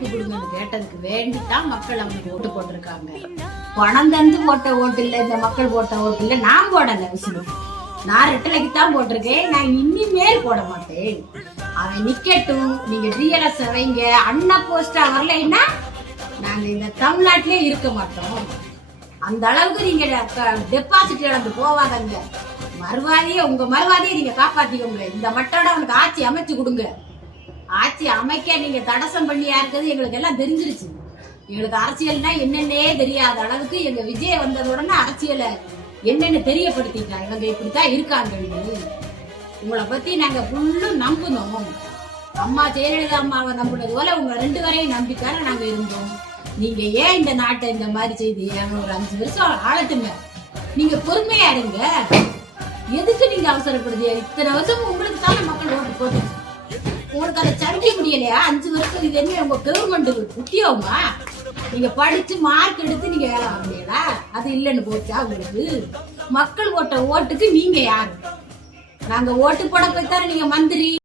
வாய்ப்பு கொடுங்கன்னு கேட்டதுக்கு வேண்டித்தான் மக்கள் அவங்களுக்கு ஓட்டு போட்டிருக்காங்க. பணம் தந்து போட்ட ஓட்டு இல்ல, இந்த மக்கள் போட்ட ஓட்டு இல்ல. நான் போடல விஷ்ணு, நான் ரெட்டலைக்கு தான் போட்டிருக்கேன். நான் இனிமேல் போட மாட்டேன். அவன் நிக்கட்டும், நீங்க டிஎல்எஸ் வைங்க. அண்ணா போஸ்டா வரலைன்னா நாங்க இந்த தமிழ்நாட்டிலே இருக்க மாட்டோம். அந்த அளவுக்கு நீங்க டெபாசிட் இழந்து போவாதங்க. மறுவாதியே உங்க மறுவாதியை நீங்க காப்பாத்திக்கோங்க. இந்த மட்டோட அவனுக்கு ஆட்சி அமைச்சு கொடுங்க. ஆட்சி அமைக்க நீங்க தடசம் பண்ணியா இருக்கிறது எங்களுக்கு எல்லாம் தெரிஞ்சிருச்சு. எங்களுக்கு அரசியல்னா என்னன்னே தெரியாத அளவுக்கு எங்க விஜய் வந்ததுடனே அரசியலை என்னன்னு தெரியப்படுத்திட்டாங்க. இவங்க இப்படித்தான் இருக்காங்க. உங்களை பத்தி நாங்க ஃபுல்லும் நம்பணும். அம்மா ஜெயலலிதா அம்மாவை நம்பினது போல உங்க 2 பேரையும் நம்பித்தானே நாங்க இருந்தோம். நீங்க ஏன் இந்த நாட்டை இந்த மாதிரி செய்து ஒரு 5 வருஷம் ஆளட்டுங்க. நீங்க பொறுமையா இருங்க. எதுக்கு நீங்க அவசரப்படுது? இத்தனை வருஷம் உங்களுக்கு தானே மக்கள் ஓட்டு போட்டு உங்களுக்கு அதை சந்திக்க முடியலையா? 5 வருஷம் இது என்ன உங்க கவர்மெண்ட் உத்தியோகமா? நீங்க படிச்சு மார்க் எடுத்து நீங்க வேலை வாங்கலையா? அது இல்லைன்னு போச்சா உங்களுக்கு? மக்கள் ஓட்ட ஓட்டுக்கு நீங்க யாரு? நாங்க ஓட்டு போட போய் தானே நீங்க மந்திரி